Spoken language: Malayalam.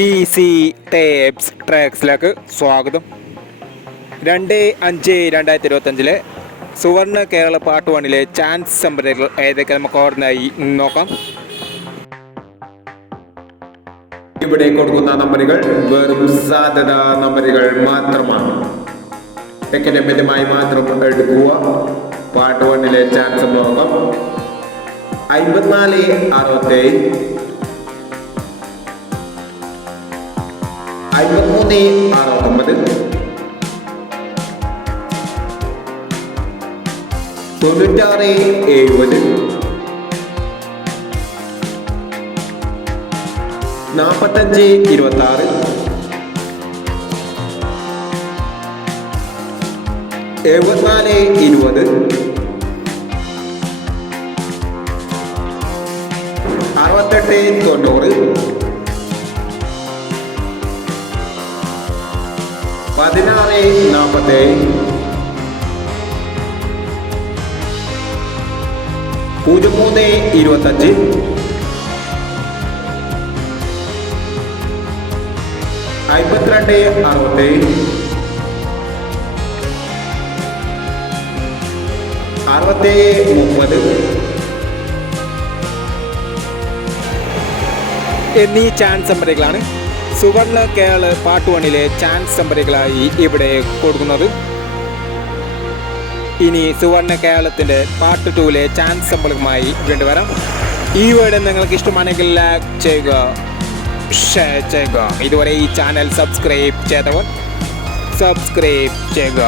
ഈസി ടേപ്സ് ട്രാക്സിലേക്ക് സ്വാഗതം. 2/5/2025 സുവർണ കേരള പാർട്ട് 1 ചാൻസ് സംഭരങ്ങൾ ഏതൊക്കെ നമുക്ക് ഓർമ്മയായി നോക്കാം. ഇവിടെ കൊടുക്കുന്ന നമ്പറുകൾ വെറും സാധ്യത നമ്പറുകൾ മാത്രമാണ്. എക്കഡമികമായി മാത്രം എടുക്കുക. പാർട്ട് 1 ചാൻസ് നോക്കാം. 54 67 53 69 96 70 45 26 74 20 68 90 16 47 03 25 52 60 60 30 എന്നീ ചാൻസ് സംഭരങ്ങളാണ് സുവർണ കേരള പാർട്ട് 1 ചാൻസ് സംഭരങ്ങളായി ഇവിടെ കൊടുക്കുന്നത്. ഇനി സുവർണ കേരളത്തിൻ്റെ പാർട്ട് 2 ചാൻസ് സംഭരങ്ങളുമായി വീണ്ടും വരാം. ഈ വീഡിയോ നിങ്ങൾക്ക് ഇഷ്ടമാണെങ്കിൽ ലൈക്ക് ചെയ്യുക, ഷെയർ ചെയ്യുക. ഇതുവരെ ഈ ചാനൽ സബ്സ്ക്രൈബ് ചെയ്തവർ സബ്സ്ക്രൈബ് ചെയ്യുക.